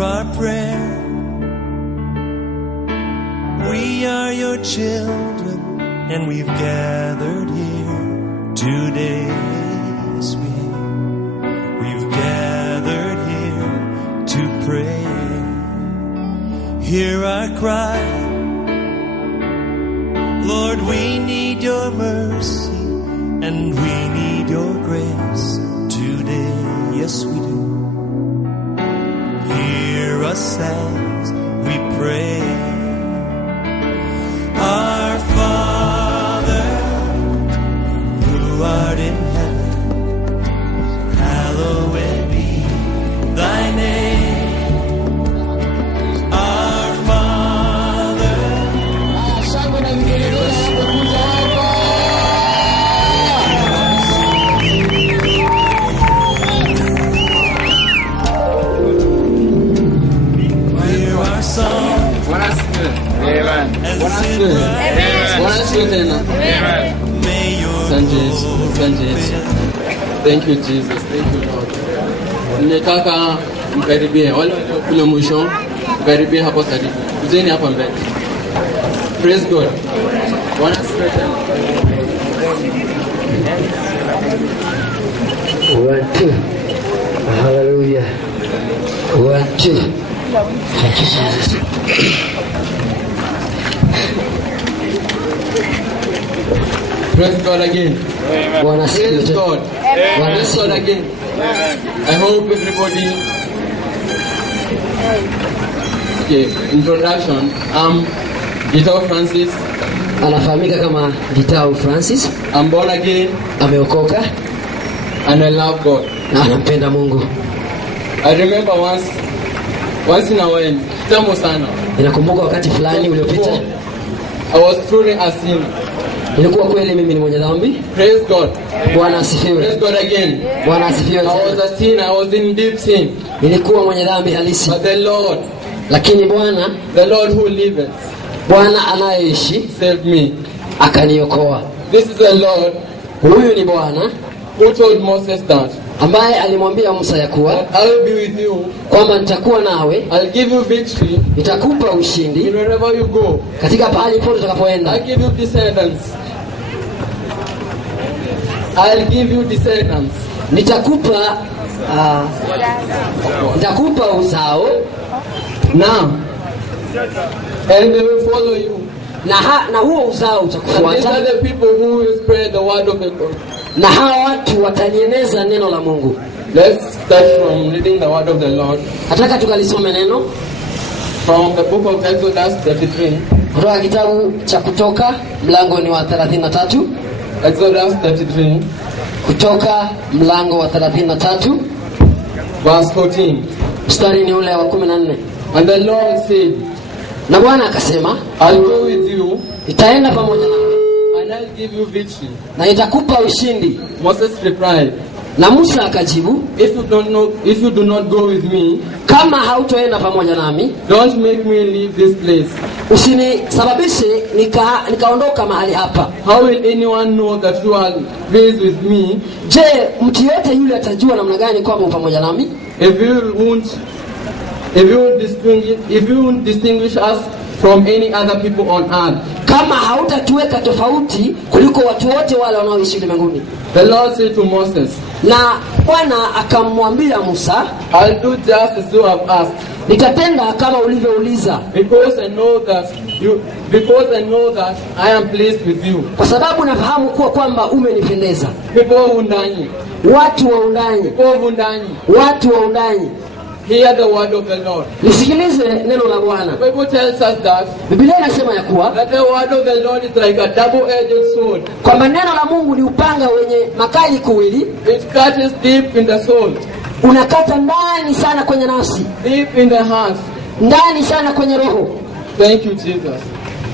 hear our prayer. We are your children, and we've gathered here today. Yes, we've gathered here to pray. Hear our cry. Lord, we need your mercy, and we need your grace today. Yes, we do. Hear us as we pray. Our Father, who art in heaven, hallowed be thy name. Our Father, hear us hear our song. Amen. Thank you Jesus. Thank you Lord. Ninataka mkaribie wale kule mwisho, mkaribie hapo karibu. Kujeni hapa mbele. Praise God. Bwana asifiwe. 1 2 Hallelujah. 1 2 Thank you Jesus. Praise God again. Bwana asifiwe. Praise God. Praise God again. I hope everybody. Okay, introduction. I'm Gitao Francis. Anafahamika kama Gitao Francis. I'm born again. Ameokoka And I love God. na anampenda Mungu. I remember once in a while, kitambo sana. Ninakumbuka wakati fulani uliopita I was truly a sinner. ilikuwa kweli mimi ni mwenye dhambi. Praise God. Bwana asifiwe. Praise God again. Bwana asifiwe. I was a sinner. I was in deep sin. Nilikuwa mwenye dhambi halisi. But the Lord who liveth, Bwana anayeishi saved me. akaniokoa. This is the Lord Huyu ni Bwana who told Moses that ambaye alimwambia Musa ya kuwa I will be with you. kwamba nitakuwa nawe, I'll give you victory nitakupa ushindi wherever you go. katika pahali pote utakapoenda. I'll give you descendants. I'll give you descendants. Nitakupa uzao Now, and they will follow you. na huo uzao And these utakufuata, are the people who will spread the word of the God. na hawa watu watalieneza neno la Mungu. Let's start from reading the word of the Lord Nataka tukalisome neno from the book of Exodus 33. kutoka kitabu cha Kutoka mlango ni wa 33. Exodus 33, Kutoka mlango wa 33 verse 14. mstari ni ule wa 14. And the Lord said, Na Bwana akasema, I'll go with you, nitaenda pamoja nawe and I'll give you victory. na nitakupa ushindi. Moses replied, Na Musa akajibu, if you do not go with me, kama hautoenda pamoja nami, don't make me leave this place. usinisababishe nikaondoka mahali hapa. How will anyone know that you are pleased with me Je, mtu yote yule atajua namna gani kwamba pamoja nami? if you won't distinguish us from any other people on earth? Kama hautatuweka tofauti kuliko watu wote wale wanaoishi ulimwenguni. The Lord said to Moses, Na Bwana akamwambia Musa, I'll do just as you have asked, nitatenda kama ulivyouliza, because I know that I am pleased with you. kwa sababu nafahamu kwamba umenipendeza. People who ndani, Watu wa undani, watu wa undani, hear the word of the Lord. nisikilize neno la Bwana. The Bible tells us that Biblia inasema ya kuwa the word of the Lord is like a double-edged sword. kwamba neno la Mungu ni upanga wenye makali kuwili, It cuts deep in the soul, unakata ndani sana kwenye nafsi, deep in the heart. ndani sana kwenye roho. Thank you, Jesus.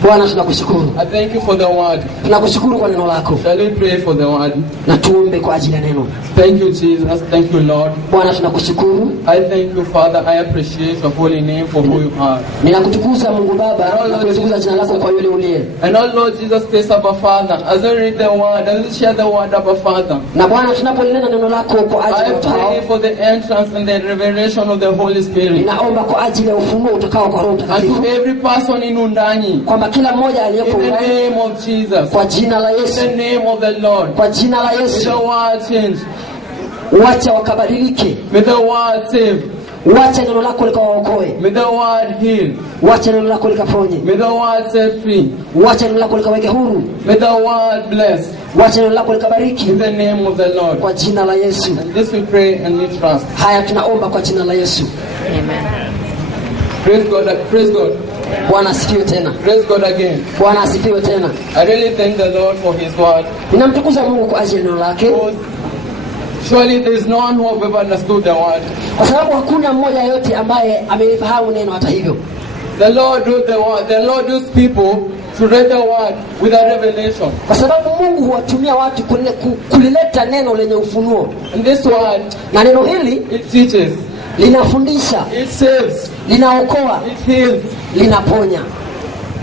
Bwana tunakushukuru. I thank you for the word. Tunakushukuru kwa neno lako. Shall we pray for the word? Na tuombe kwa ajili ya neno. Thank you, Jesus. Thank you, Lord. Bwana tunakushukuru. I thank you, Father. I appreciate your holy name for who you are. Ninakutukuza Mungu Baba, na kutukuza jina lako kwa yule uliye. And our Lord Jesus Christ, our Father, as I read the word, as I share the word of our Father, Na Bwana tunaponena neno lako kwa ajili I ya utao. pray for the entrance and the revelation of the Holy Spirit. Ninaomba kwa ajili ya ufunuo utakao kwa Roho And Mtakatifu. to every person in Undani, Kwamba kila mmoja aliyepo in the ndani name of Jesus, kwa jina la in Yesu, the name of the Lord, kwa jina la may Yesu, the word change, wacha wakabadilike. may the word save, Wacha neno lako likawaokoe. may the word heal, Wacha neno lako likaponye. may the word set free, Wacha neno lako likaweke huru. may the word bless, Wacha neno lako likabariki in the name of the Lord. kwa jina la Yesu. And this we pray and we trust. Haya tunaomba kwa jina la Yesu. Praise God, praise God, Bwana asifiwe tena. praise God again. Bwana asifiwe tena. I really thank the Lord for His word. Ninamtukuza Mungu kwa ajili ya neno lake. Because surely there is no one who have ever understood the word. Kwa sababu hakuna mmoja yote ambaye amelifahamu neno hata hivyo. The Lord used the word. The Lord used people to read the word with a revelation. Kwa sababu Mungu huwatumia watu kulileta neno lenye ufunuo. And this word, Na neno hili it teaches, linafundisha, it saves, linaokoa, it heals. linaponya.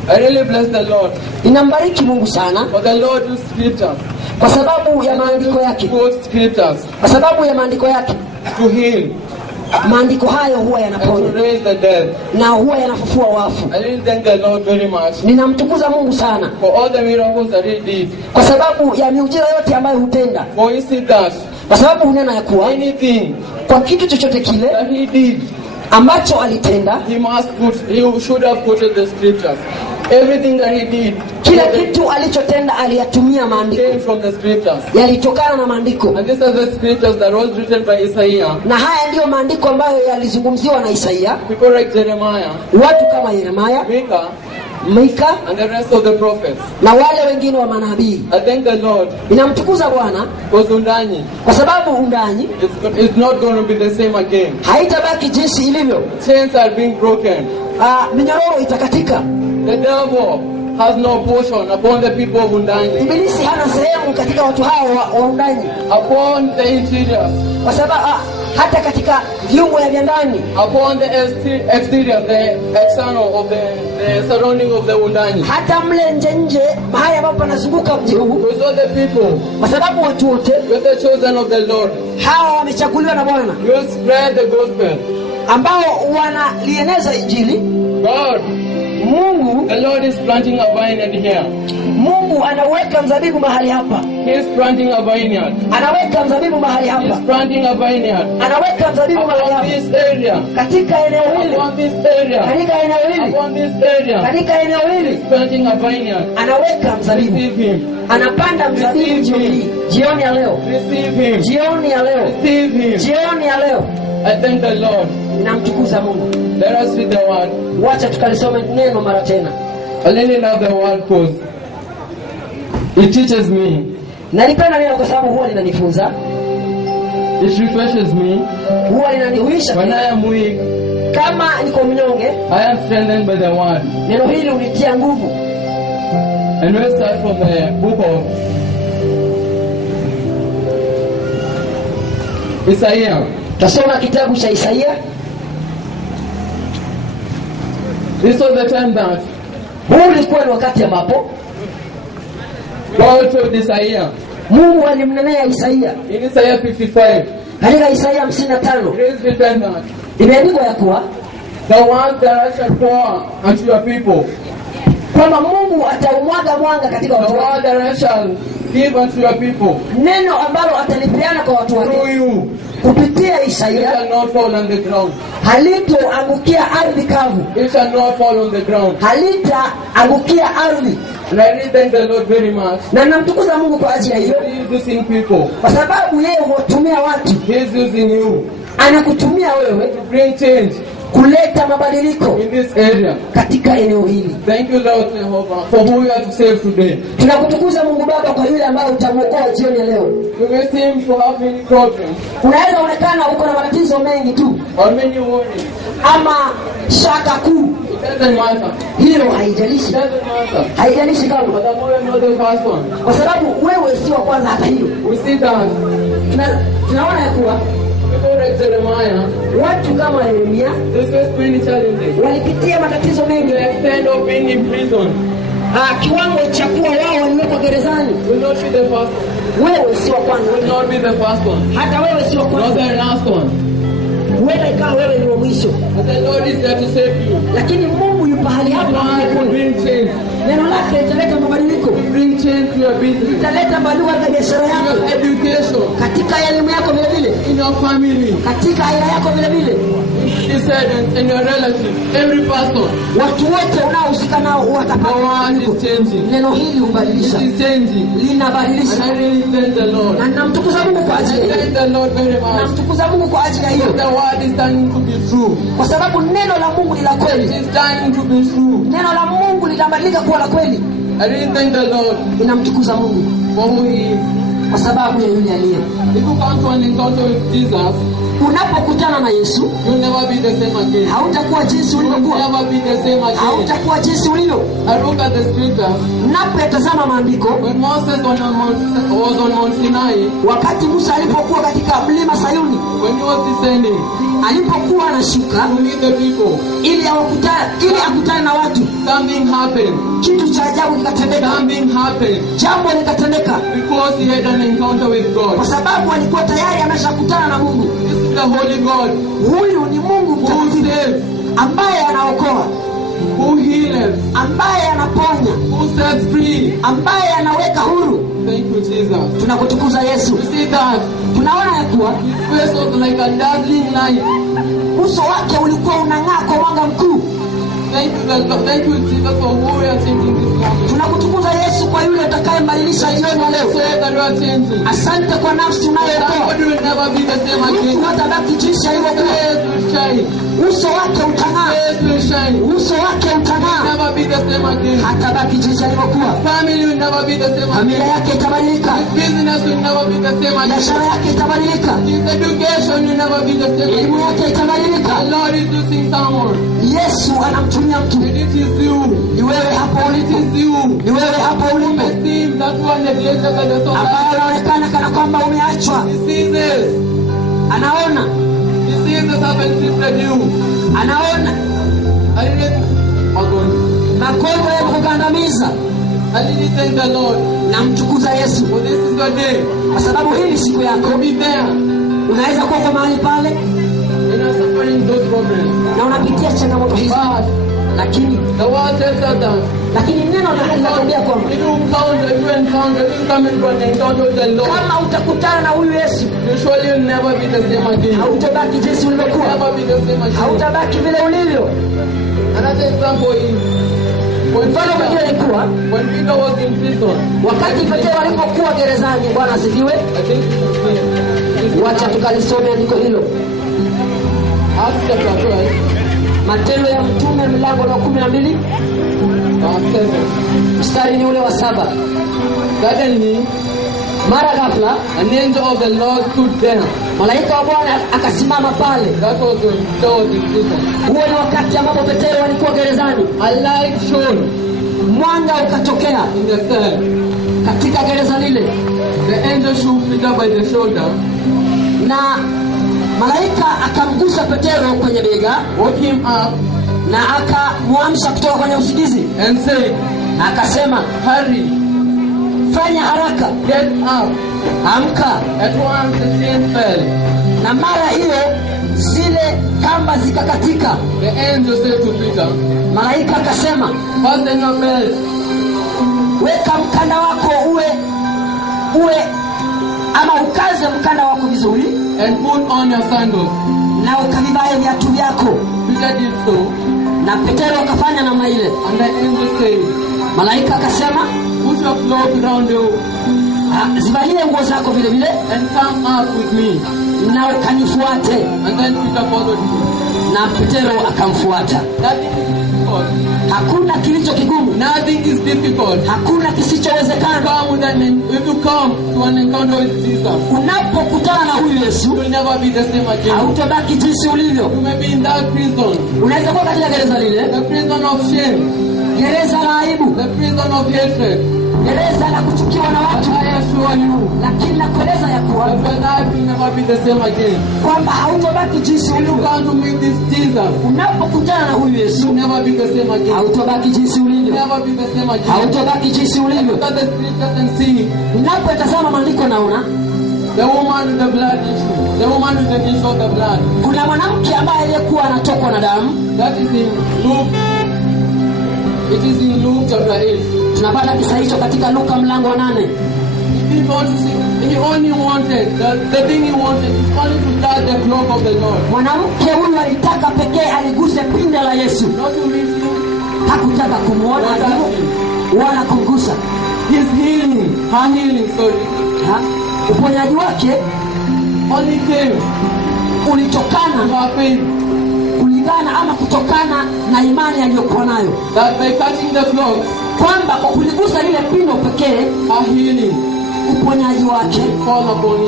I really bless the Lord. Ninambariki Mungu sana For the Lord used scriptures. kwa sababu ya maandiko yake. Quote scriptures Kwa sababu ya maandiko yake. to heal Maandiko hayo huwa and to yanaponya raise the dead. na huwa yanafufua wafu. I really thank the Lord very much Ninamtukuza Mungu sana for all the miracles that He did. kwa sababu ya miujiza yote ambayo hutenda. For He said that Kwa sababu hunena ya kuwa anything kwa kitu chochote kile that He did, ambacho alitenda, He should have quoted the scriptures. Everything that He did kila kitu alichotenda aliyatumia maandiko, came from the scriptures. yalitokana na maandiko. And these are the scriptures that was written by Isaiah. Na haya ndiyo maandiko ambayo yalizungumziwa na Isaia, People like Jeremiah, watu kama Yeremia, Micah, Mika and the rest of the prophets. na wale wengine wa manabii. I thank the Lord Inamtukuza Bwana because Undani, kwa sababu undani it's not going to be the same again. haitabaki jinsi ilivyo. Chains are being broken. Minyororo itakatika. The devil has no portion upon the people of Undani, Ibilisi hana sehemu katika watu hao wa undani, upon the interiors, kwa sababu hata katika viungo vya ndani, upon the exterior, the external of the surrounding of the Undani. hata mle nje mahali ambapo panazunguka mji huu, Because all the people, kwa sababu watu wote with the chosen of the Lord, hawa wamechaguliwa na Bwana you spread the gospel. ambao wanalieneza Injili. God, Mungu the Lord is planting a vineyard here. Mungu anaweka mzabibu mahali hapa, He is planting a vineyard. anaweka mzabibu mahali He hapa, is planting a vineyard. anaweka mzabibu mahali Upon hapa, this area, katika eneo hili, upon this area, katika eneo hili, upon this area, katika eneo hili, planting a vineyard. anaweka mzabibu, Receive Him. anapanda mzabibu jioni hii, jioni ya leo, Receive Him. jioni ya leo, Receive Him. jioni ya leo. I thank the Lord. Ninamtukuza Mungu. Let us read the word. Wacha tukalisome neno mara tena. I really love the word because it teaches me. Nalipenda neno kwa sababu huwa linanifunza, It refreshes me. huwa linanihuisha. When I am weak, Kama niko mnyonge, I am strengthened by the word. neno hili unitia nguvu. And we'll start from the book of Isaiah. Tasoma kitabu cha Isaia. This was the time that Huu ulikuwa ni wakati ambapo God told Isaiah Mungu alimnenea Isaia. in Isaiah 55. Katika Isaia 55 It is written that imeandikwa ya kuwa the word that I shall pour unto your people, kwamba Mungu ataumwaga mwanga katika the watu wake, word that I shall give unto your people neno ambalo atalipeana kwa watu through wake you, kupitia it Isaia shall not fall on the ground. halitoangukia ardhi kavu, It shall not fall on the ground. halitaangukia ardhi. And I really thank the Lord very much. Na namtukuza Mungu kwa ajili ya hiyo, He is using people. kwa sababu yeye huwatumia watu, He is using you anakutumia wewe to bring change kuleta mabadiliko in this area. katika eneo hili. Thank you, Lord Jehovah, for who you are to save today. Tunakutukuza Mungu Baba kwa yule ambaye utamwokoa jioni ya leo. You may seem to have many problems Unaweza onekana uko na matatizo mengi tu or many worries. ama shaka kuu. It doesn't matter. Hilo haijalishi. It doesn't matter. Haijalishi kama. But the more you know the first one, Kwa sababu wewe sio kwanza hata hiyo. we see that Tunaona ya kuwa people like Jeremiah, watu kama Yeremia they faced many challenges. walipitia matatizo mengi. To the extent of being in prison, Kiwango cha kuwa wao waliwekwa gerezani. will not be the first one. Wewe sio kwanza. Will not be the first one. Hata wewe sio Not kwanza. the last one. Huenda ikawa wewe ni wa mwisho. But the Lord is there to save you. Lakini Mungu yupo hali hapa God will bring change. Neno lake litaleta mabadiliko. Bring change to your business, Litaleta mabadiliko katika biashara your yako, education, katika elimu yako vile vile, in your family, katika aila yako vile vile. descendants, and your relatives. Every person. Watu wote unaohusika nao The watapata world mabadiliko. is changing. Neno hili It hubadilisha, is changing. And linabadilisha. I really thank the Lord. Na namtukuza Mungu kwa ajili I ya thank hiyo. the Lord very much. Namtukuza Mungu kwa ajili ya hiyo. The word is turning to be true. Kwa sababu neno la Mungu ni la It kweli. is turning to be true. Neno la Mungu litabadilika kuwa la kweli. I really thank the Lord Ninamtukuza Mungu for who He is. kwa sababu ya yule aliye. If you come to an encounter with Jesus, Unapokutana na Yesu, you'll never be the same again. hautakuwa jinsi You'll ulivyokuwa. never be the same again. Hautakuwa jinsi ulivyo. I look at the scriptures. Napotazama maandiko, When Moses was on Mount Sinai, wakati Musa alipokuwa katika mlima Sayuni, when he was descending alipokuwa anashuka to meet the people, ili akutane na watu, something happened. kitu cha ajabu kikatendeka. Something happened Jambo likatendeka because he had an encounter with kwa God. sababu alikuwa tayari ameshakutana na Mungu. This is the Holy God Huyu ni Mungu who mtakatifu saves, ambaye anaokoa, who heals, ambaye anaponya, who sets free. ambaye anaweka huru. Thank you, Jesus. Tunakutukuza Yesu. You see that Tunaona ya kuwa his face was like a dazzling light. uso wake ulikuwa unang'aa kwa mwanga mkuu. Thank you, Jesus, for who we are changing this moment. Tunakutukuza Yesu kwa yule utakayembadilisha jioni ya leo. Say that we are changing. Asante kwa nafsi unayotoa. Somebody will never be the same again. Mtu hatabaki jinsi alivyokuwa. Face will shine. Uso wake utang'aa. Face will shine. Uso wake utang'aa. Never be the same again. Hatabaki jinsi alivyokuwa. Family will never be the same Familia again. yake itabadilika. His business will never be the same again. Biashara yake itabadilika. His education will never be the same Elimu again. yake itabadilika. The Lord is using someone. Yesu anamtumia mtu. And it is you. Ni wewe hapo It ulipo. is you. Ni wewe hapo ulipo. It seems that you are neglected by the Ambaye society. anaonekana kana kwamba umeachwa. He sees this. Anaona. He sees this happen treated you. Anaona. I didn't. Magonjwa ya kugandamiza. I didn't thank the Lord. Namtukuza Yesu. For this is your day. Kwa sababu hii ni siku yako. You'll be there. Unaweza kuwa kwa mahali pale And you're suffering those problems. na unapitia changamoto hizi. But Lakini the word tells us that neno linakwambia kwamba if you come into an encounter with the Lord, kama utakutana na huyu Yesu, you surely will never be the same again. hautabaki jinsi ulivyokuwa. Never be the same again. Hautabaki vile ulivyo. Another example is Mfano mwingine ilikuwa when Peter was in prison. wakati Petero alipokuwa gerezani. Bwana asifiwe. I think Wacha tukalisome andiko hilo. Acts chapter 12, Matendo ya Mtume mlango wa 12 verse 7. mstari ni ule wa 7. Suddenly, Mara ghafla an angel of the Lord stood there. malaika wa Bwana akasimama pale. That was when Peter was in prison. Huo ni wakati ambapo Petero alikuwa gerezani. A light shone Mwanga ukatokea in the cell. katika gereza lile, The angel shook Peter by the shoulder, na malaika akamgusa Petero kwenye bega woke him up, na akamwamsha kutoka kwenye usingizi, and said, na akasema, "Hurry, fanya haraka, get up." amka. At once the chain fell. Na mara hiyo zile kamba zikakatika. The angel said to Peter, Malaika akasema, "Fasten your belt weka mkanda wako uwe ama ukaze mkanda wako vizuri, and put on your sandals." na ukavivae viatu vyako. Peter did so, Na Petero akafanya namna ile. and the angel said, Malaika akasema, "Put your cloak around you zivalie nguo zako vile vile and come up with me." na ukanifuate. And then Peter followed him. na Petero akamfuata. Nothing is difficult. Hakuna kilicho kigumu, Nothing is difficult. hakuna kisichowezekana. If you come to an encounter with Jesus, Unapokutana na huyu you Yesu, will never be the same again. hautabaki jinsi ulivyo. You may be in that prison, Unaweza kuwa katika gereza lile, the prison of shame, gereza la aibu, the prison of hatred. gereza la kuchukiwa na watu, I assure you, lakini nakueleza ya kuwa that your life will never be the same again. kwamba hautabaki jinsi When you ulivyo. come to meet this Jesus, Unapokutana na huyu you will Yesu, never be the same again. hautabaki jinsi You will ulivyo, never be the same again. hautabaki jinsi ulivyo. Look at the scriptures and see Unapotazama maandiko naona the woman with the blood issue, the woman with the issue of the blood. kuna mwanamke ambaye aliyekuwa anatokwa na damu. That is in Luke. It is in Luke chapter 8. Tunapata kisa hicho katika Luka mlango wa 8. He only wanted, the thing he wanted is only to touch the cloak of the Lord. Mwanamke huyu alitaka pekee aliguse pindo la Yesu, Not to meet him, hakutaka kumwona wala kumgusa. his healing, her healing, sorry, Ha? Uponyaji wake only came ulitokana to her faith. kulingana ama kutokana na imani aliyokuwa nayo, That by touching the cloak, kwamba kwa kuligusa lile pindo pekee her healing uponyaji wake will fall upon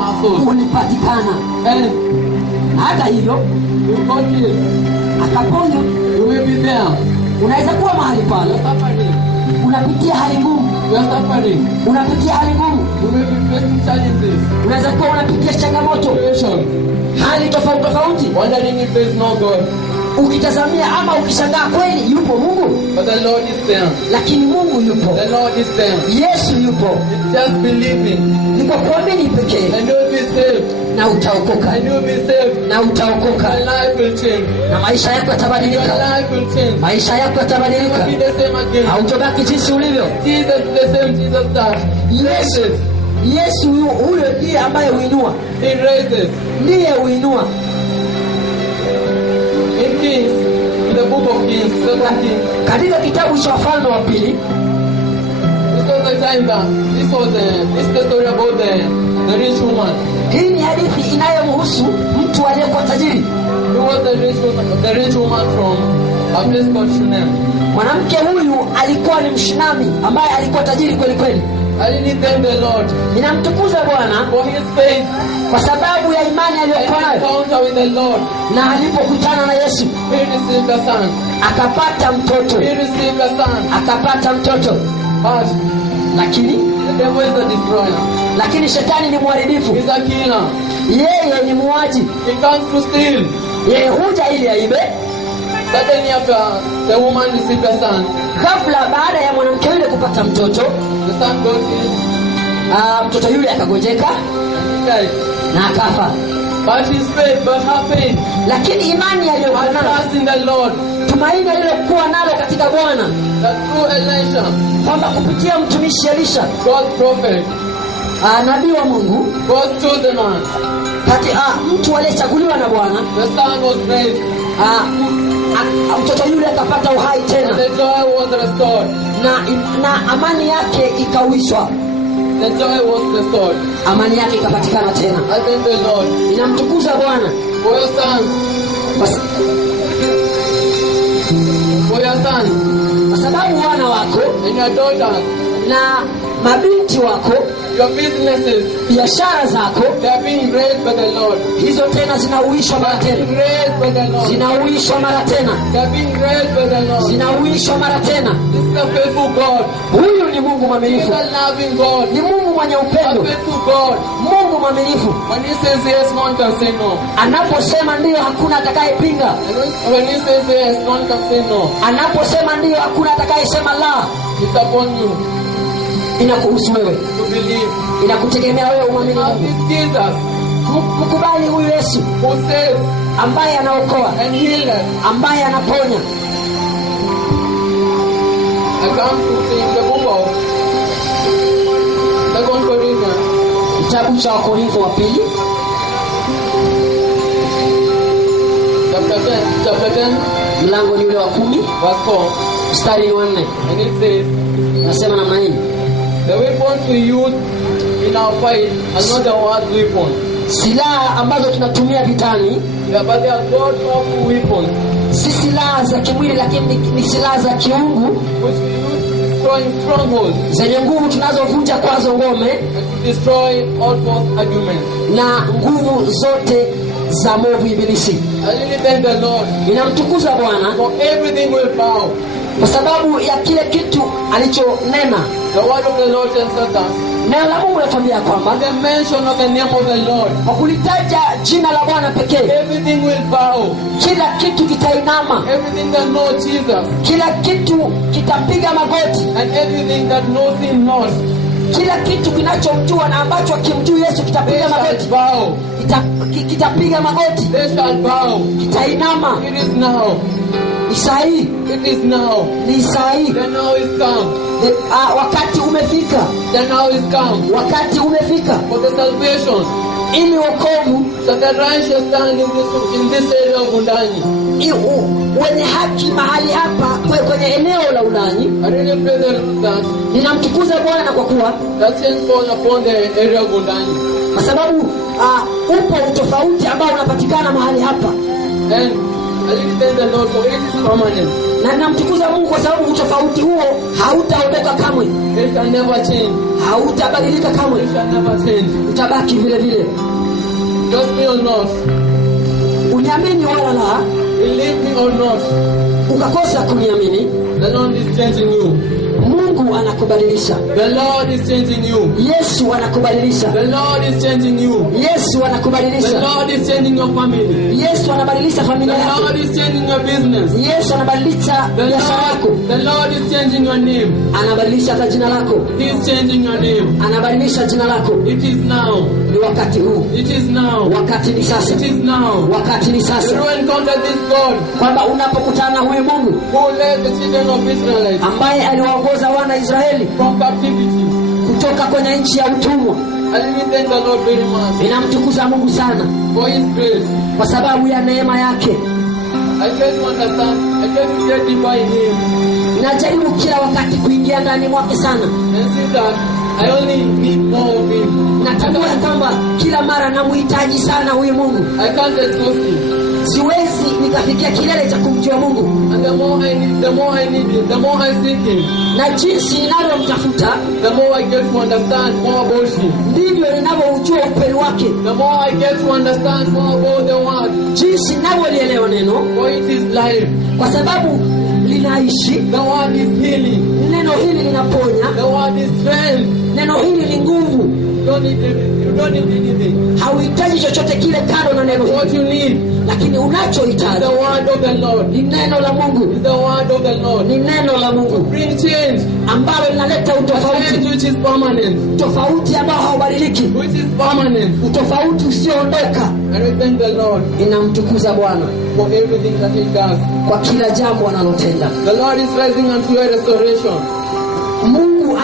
her soul. ulipatikana. And Hata hivyo you got healed. akaponywa. You may be there. Unaweza kuwa mahali You pale are suffering. unapitia hali ngumu, You are suffering. unapitia hali ngumu, You may be facing challenges, unaweza kuwa unapitia changamoto, situations, hali tofauti tofauti, wondering if there is no God. ukitazamia ama ukishangaa kweli yupo Mungu, But the Lord is there. lakini Mungu yupo, The Lord is there. Yesu yupo. It's just believing. Ni kwa kuamini pekee And you will be saved. na utaokoka, And you will be saved. na utaokoka, Your life will change. na maisha yako Your yatabadilika, life will change. maisha yako You will yatabadilika, be the same again. hautabaki jinsi ulivyo. Jesus is the same Jesus that Yesu, Yesu huyo ndiye ambaye huinua, He raises. ndiye huinua. In Kings, in the book of Kings, 2 Kings, Katika kitabu cha Wafalme wa Pili, this was the time that this is the story about the rich woman. hii ni hadithi inayomhusu mtu aliyekuwa tajiri. Who was the rich woman from a place called Shunem. Mwanamke huyu alikuwa ni Mshunami ambaye alikuwa tajiri kweli kweli. I really thank the Lord Ninamtukuza Bwana for His faith kwa sababu ya imani aliyokuwa and nayo, encounter with the Lord. na alipokutana na Yesu He received a son. akapata mtoto, He received a son. akapata mtoto. But Lakini the devil is a destroyer. shetani ni mharibifu, He's a killer. yeye ni muuaji, He comes to steal. yeye huja ili aibe. Suddenly after the woman received a son, Kabla baada ya mwanamke yule kupata mtoto, the son got ill mtoto yule akagonjeka and he died. na akafa. But his faith, but her faith, Lakini imani aliyokuwa and nayo, trust in the Lord, tumaini alilokuwa nalo katika Bwana, that through Elisha, kwamba kupitia mtumishi Elisha, God's prophet, nabii wa Mungu, God's chosen one, mtu aliyechaguliwa na Bwana, the son was raised, mtoto yule akapata uhai and tena, the joy was restored. na amani yake ikawishwa, The joy was restored. amani yake ikapatikana tena. I thank the Lord Ninamtukuza Bwana for your sons, kwa sababu wana wako and your daughters, na mabinti wako, your businesses, biashara zako, they are being raised by the Lord. hizo tena zinauishwa mara tena, Being raised by the Lord. zinauishwa mara tena, They are being raised by the Lord. zinauishwa mara tena. This is a faithful God. Huyu ni Mungu He's mwaminifu, a loving God. ni Mungu mwenye A upendo, faithful God. Mungu mwaminifu. When He says yes, none can say no. Anaposema ndiyo, hakuna atakayepinga. And when He says yes, none can say no. Anaposema ndiyo, hakuna atakayesema la. It's upon you Inakuhusu wewe, to believe. inakutegemea wewe umwamini Now Mungu. this Jesus Mkubali huyu Yesu who saves ambaye anaokoa, and heals. ambaye anaponya. I come to sing the book of 2 Corinthians, Kitabu cha Wakorintho wa pili chapter 10, mlango ni ule wa 10 verse 4. mstari wa 4, And it says, nasema namna hii: the weapons we use in our fight are not the world's weapons. silaha ambazo tunatumia vitani, but they are God powerful weapons, si silaha za kimwili lakini ni silaha za kiungu, which we use to destroy strongholds, zenye nguvu tunazovunja kwazo ngome and to destroy all false arguments. na nguvu zote za movu ibilisi. I really thank the Lord. Ninamtukuza Bwana For everything will bow. kwa sababu ya kile kitu alichonena. The word of the Lord tells us, Neno la Mungu linatuambia kwamba the mention of the name of the Lord, kwa kulitaja jina la Bwana pekee, everything will bow. kila kitu kitainama, Everything that knows Jesus, kila kitu kitapiga magoti, and everything that knows Him not, kila kitu kinachomjua na ambacho kimjui Yesu they kitapiga shall magoti, bow. kitapiga magoti, They shall bow. kitainama. It is now. Ni sahihi, It is now. ni sahihi. The now is come. Wakati umefika, The now is come wakati umefika for the salvation ili wokovu that the righteous stand in this area of Undani. wenye haki mahali hapa kwenye eneo la Undanyi. I really pray the Lord that Ninamtukuza Bwana kwa kuwa change fall upon the area of Undani. kwa sababu upo utofauti ambao unapatikana mahali hapa, And I really thank the Lord for it is permanent. na ninamtukuza Mungu kwa sababu utofauti huo hautaondoka kamwe, It shall never change. hautabadilika kamwe, It shall never change. utabaki vile vile. Trust me or not, Uniamini wala la, believe me or not, ukakosa kuniamini, the Lord is changing you. Mungu anakubadilisha. The Lord is changing you. Yesu anakubadilisha. The Lord is changing you. Yesu The anakubadilisha. Lord is changing your family. Yesu anabadilisha The familia yako. Lord is changing your business. Yesu anabadilisha biashara yako. The Lord is changing your name. Anabadilisha hata jina lako. He is changing your name. Anabadilisha jina lako. It is now. Ni wakati huu. It is now. Wakati ni sasa. It is now. Wakati ni sasa. You encounter this God Kwamba unapokutana na huyu Mungu who led the children of Israelites ambaye aliwaongoza wana Israeli from captivity. kutoka kwenye nchi ya utumwa. I really thank the Lord very much Ninamtukuza Mungu sana for His grace. kwa sababu ya neema yake. I try to understand. I try to get deeper in Him Ninajaribu kila wakati kuingia ndani mwake sana. and see that I only need more of Him. Natambua kwamba kila mara namhitaji sana huyu Mungu. I can't exhaust Him. Siwezi nikafikia kilele cha kumjua Mungu. And the more I need Him, the more I seek Him, Na jinsi ninavyomtafuta the more I get to understand more about Him. ndivyo ninavyoujua ukweli wake. The more I get to understand more about the Word. Jinsi ninavyolielewa neno, For it is life. kwa sababu linaishi. The Word is healing. Neno hili linaponya. The Word is strength. Neno hili ni nguvu. You don't need anything. Hauhitaji chochote kile kando na neno What hili, you need lakini is unachohitaji the Word of the Lord. ni neno la Mungu. Is the Word of the Lord. Ni neno la Mungu Bring change. ambalo linaleta Change utofauti, which is permanent. tofauti ambao haubadiliki, Which is permanent. utofauti usioondoka. And we thank the Lord Ninamtukuza Bwana for everything that He does. kwa kila jambo analotenda. The Lord is rising unto your restoration. Mungu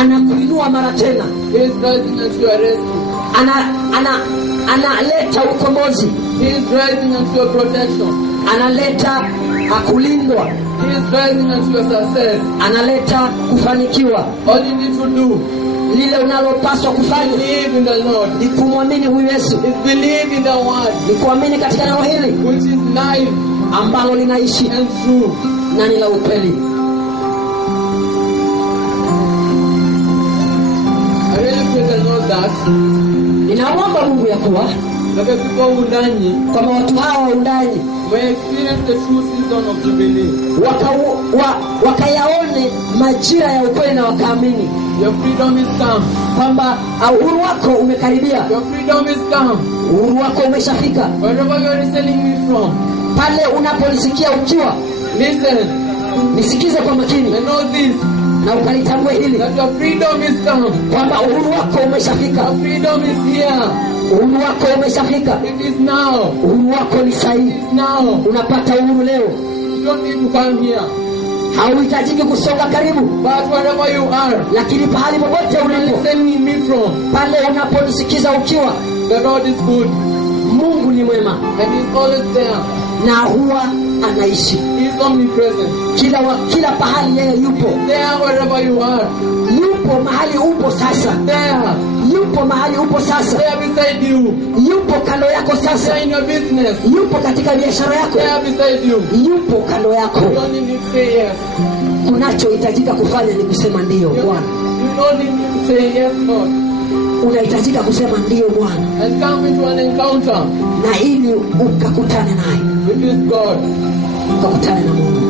anakuinua mara tena, He is rising unto your rescue. analeta ukombozi, He is rising unto your protection. analeta kulindwa, He is rising unto your success. analeta kufanikiwa. All you need to do Lile unalopaswa kufanya believe in the Lord. ni kumwamini huyu Yesu, Is believe in the Word, ni kuamini katika neno hili which is life ambalo linaishi and true. na ni la ukweli. I really pray the Lord that Ninaomba Mungu ya kuwa the people who Undani kwamba watu hawa wa Undani may experience the true season of Jubilee. wakayaone majira ya ukweli na wakaamini Your freedom is come. kwamba uhuru wako umekaribia, Your freedom is come. uhuru wako umeshafika. Wherever you are listening me from, Pale unapolisikia ukiwa, listen nisikize kwa makini and know this, na ukalitambue hili that your freedom is come. kwamba uhuru wako umeshafika. Your freedom is here. Uhuru wako umeshafika. It is now. Uhuru wako ni sahihi. It's now. Unapata uhuru leo. You don't need to come here. Hauhitajiki kusonga karibu, But wherever you are, lakini pahali popote ulipo, listening me from, pale unaponisikiza ukiwa, the Lord is good Mungu ni mwema and He's always there. na huwa anaishi He's omnipresent. kila pahali. Yeye yupo, There wherever you are. yupo yupo mahali upo sasa. There. Yupo mahali upo sasa. There beside you. Yupo kando yako sasa. There in your business. Yupo katika biashara yako. There beside you. Yupo kando yako. You only need to say yes. Unachohitajika kufanya ni kusema ndio Bwana. You only need to say yes, Lord. Unahitajika kusema ndio Bwana. And come into an encounter. Na ili ukakutane naye. With this God. Ukakutane na Mungu.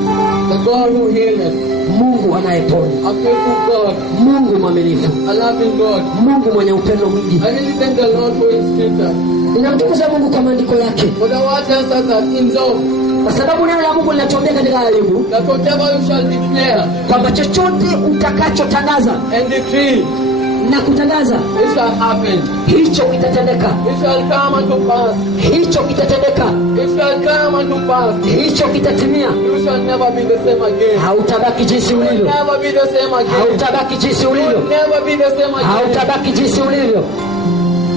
The God who healeth. Mungu anayeponya. A faithful God. Mungu mwaminifu. A loving God. Mungu mwenye upendo mwingi. I really thank the Lord for his scripture. Ninamtukuza Mungu kwa maandiko yake. For the word tells us that in Job, kwa sababu neno la Mungu linatuambia katika Ayubu that whatever you shall declare kwamba chochote utakachotangaza and decree na kutangaza it shall happen. Hicho kitatendeka. It shall come unto pass. Hicho kitatendeka. It shall come unto pass. Hicho kitatimia. You shall never be the same again. Hautabaki jinsi ulivyo. Never be the same again. Hautabaki jinsi ulivyo. Never be the same again. Hautabaki jinsi ulivyo.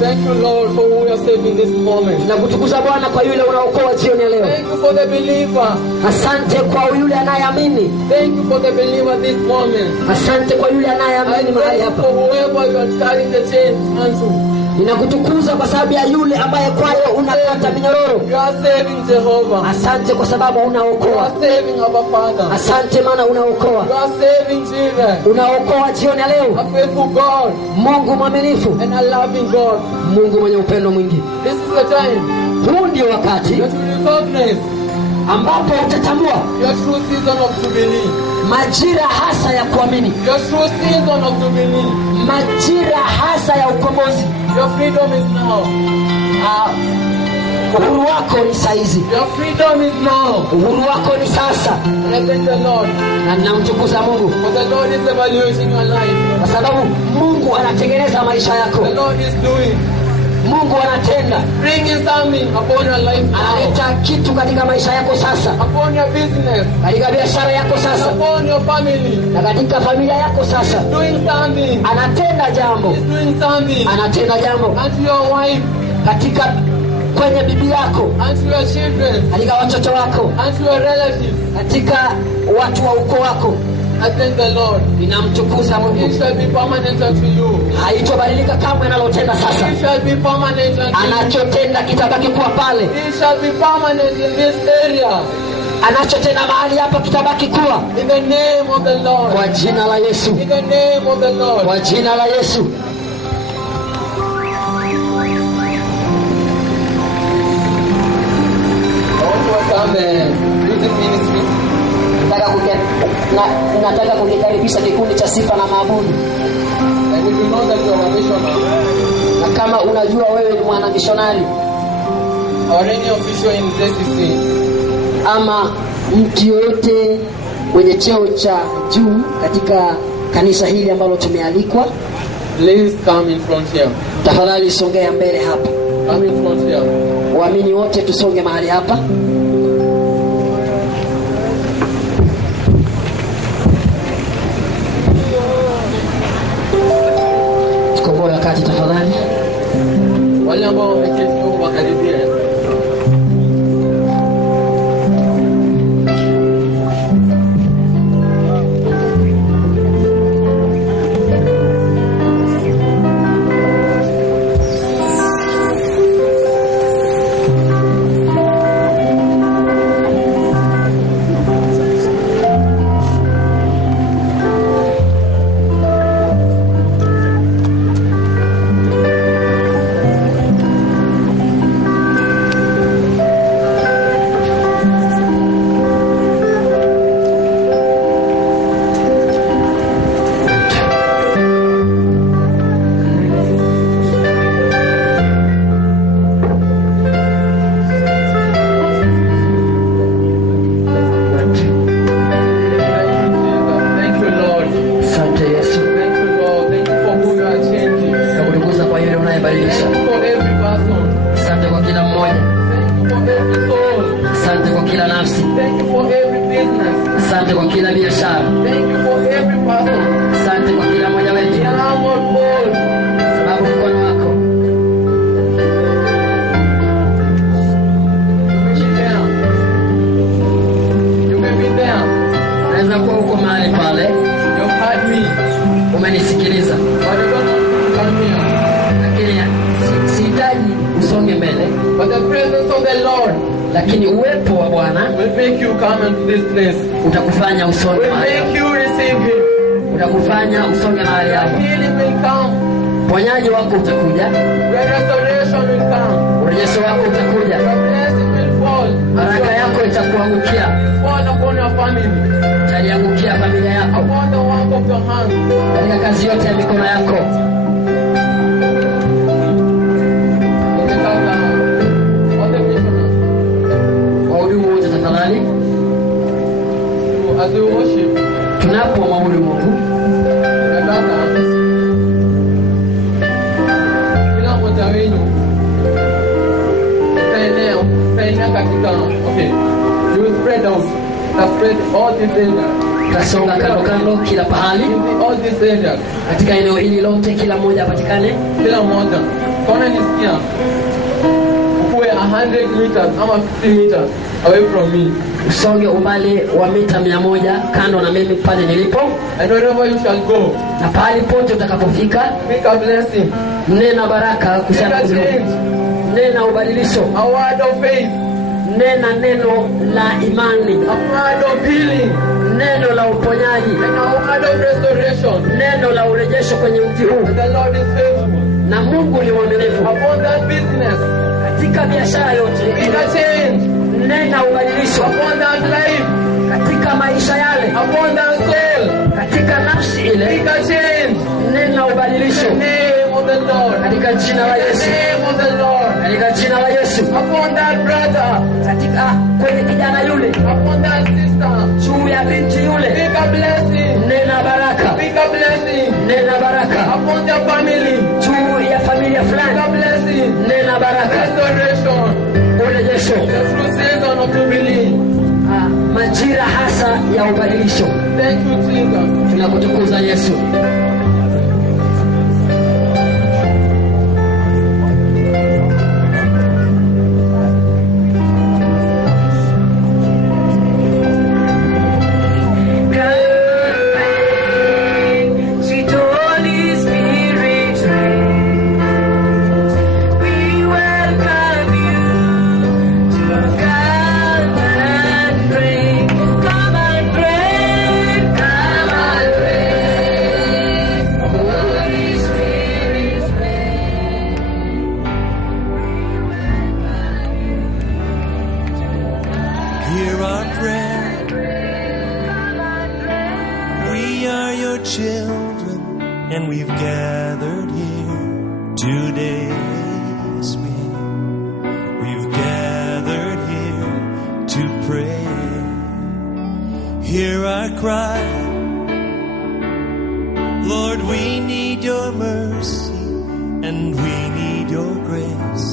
Thank you, Lord, for who you are saving this moment. Na kutukuza Bwana kwa yule unaokoa jioni ya leo. Thank you for the believer. Asante kwa yule anayeamini. Thank you for the believer this moment. Asante kwa yule anayeamini mahali hapa. For whoever you are carrying the chains unto. Ninakutukuza kwa sababu ya yule ambaye kwayo unakata minyororo. You are saving Jehovah. Asante kwa sababu unaokoa. You are saving our Father. Asante maana unaokoa. You are saving children. Unaokoa jioni ya leo. A faithful God. Mungu mwaminifu. And a loving God. Mungu mwenye upendo mwingi. This is the time. Huu ndio wakati that you recognize ambapo utatambua your true season of jubilee. Majira hasa ya kuamini. Your true season of jubilee. Majira hasa ya ukombozi. Your freedom is now. Uhuru wako ni saizi. Your freedom is now. Uhuru wako ni sasa. And I thank the Lord. Na ninamtukuza Mungu. For the Lord is evaluating your life. Kwa sababu Mungu anatengeneza maisha yako. The Lord is doing. Mungu anatenda. Bringing something upon your life now. Analeta kitu katika maisha yako sasa. Upon your business. Katika biashara yako sasa. Upon your family. Na katika familia yako sasa. Doing something. Anatenda jambo. He's doing something. Anatenda jambo. And to your wife. Katika kwenye bibi yako. And to your children. Katika watoto wako. And to your relatives. Katika watu wa ukoo wako. I thank the Lord. Ninamtukuza Mungu. It shall be permanent unto you. Haitobadilika kamwe analotenda sasa. It shall be permanent unto you. Anachotenda kitabaki kuwa pale. It shall be permanent in this area. Anachotenda mahali hapa kitabaki kuwa. In the name of the Lord. Kwa jina la Yesu. In the name of the Lord. Kwa jina la Yesu. Nataka kukikaribisha kikundi cha sifa na maabudu. And if you know that you are a missionary, na kama unajua wewe ni mwana missionary or any official in JCC, ama mtu yoyote mwenye cheo cha juu katika kanisa hili ambalo tumealikwa, please come in front here. Tafadhali songea mbele hapa. Come in front here. Waamini wote tusonge mahali hapa. Tukomboe wakati tafadhali. Wale ambao wameketi huko wakaribia. Umenisikia of the Lord lakini uwepo wa Bwana will make you come into this place. utakufanya usonge Will mahali make hapo. you receive Him. Utakufanya usonge mahali hapo. Healing will come. Ponyaji wako utakuja, Restoration will come. urejesho wako utakuja, Your blessing will fall. baraka yako itakuangukia, Fall upon your family. italiangukia familia yako, Upon the work of your hands. katika kazi yote ya mikono yako. Wahudumu wote tafadhali, As we worship, tunapomwabudu Mungu, nataka kila mmoja wenu utaenea katika, okay, you will spread out, spread all these areas, tutasonga kando kando kila pahali all these areas, katika eneo hili lote, kila mmoja apatikane. kila mmoja. Kama nisikia ukuwe 100 meters ama 50 meters away from me, Usonge umbali wa mita 100 kando na mimi pale nilipo, and wherever you shall go, na pahali pote utakapofika, make a blessing, nena baraka kusema make a change, nena ubadilisho, a word of faith, nena neno la imani, a word of healing, neno la uponyaji, and a word of restoration. neno la urejesho kwenye mji huu. And the Lord is faithful. Na Mungu ni mwaminifu Upon that business, katika biashara yote. make a change. Nena ubadilisho Upon that life, katika maisha yale, upon that soul, katika nafsi make ile. a change. Nena ubadilisho In the name of the Lord. katika jina la In the Yesu, name of the Lord. katika jina la Yesu, Upon that brother, katika kwenye kijana yule, upon that sister, juu ya binti yule. make a blessing. Nena baraka, Make a blessing. nena baraka Upon their family, juu ya familia make a fulani. blessing. Nena baraka, Restoration. urejesho, The true season of Jubilee. majira hasa ya ubadilisho. Thank you, Jesus. Tunakutukuza Yesu. Hear our prayer. We are your children, and we've gathered here today. Yes, we've gathered here to pray. Hear our cry. Lord, we need your mercy, and we need your grace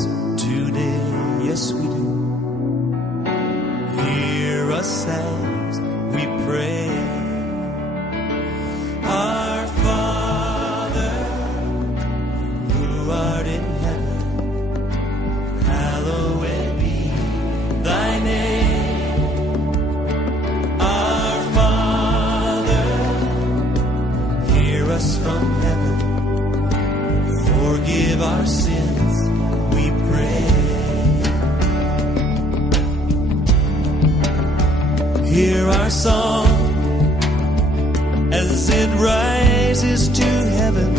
today. Yes, we do. Hear us as we pray. Our Father, who art in heaven, hallowed be thy name. Our Father, hear us from heaven. Forgive our sins, we pray. Hear our song as it rises to heaven.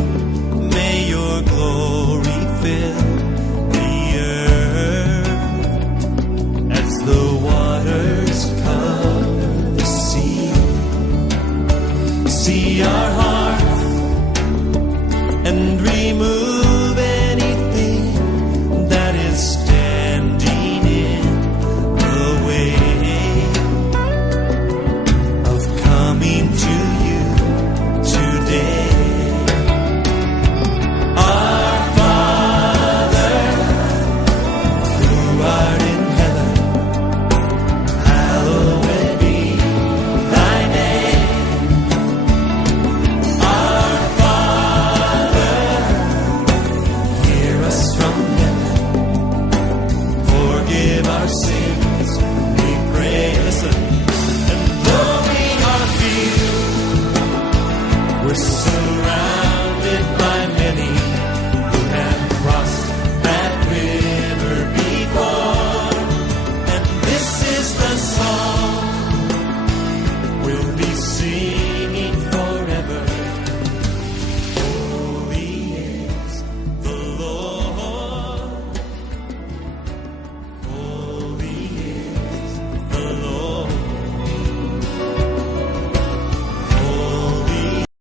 May your glory fill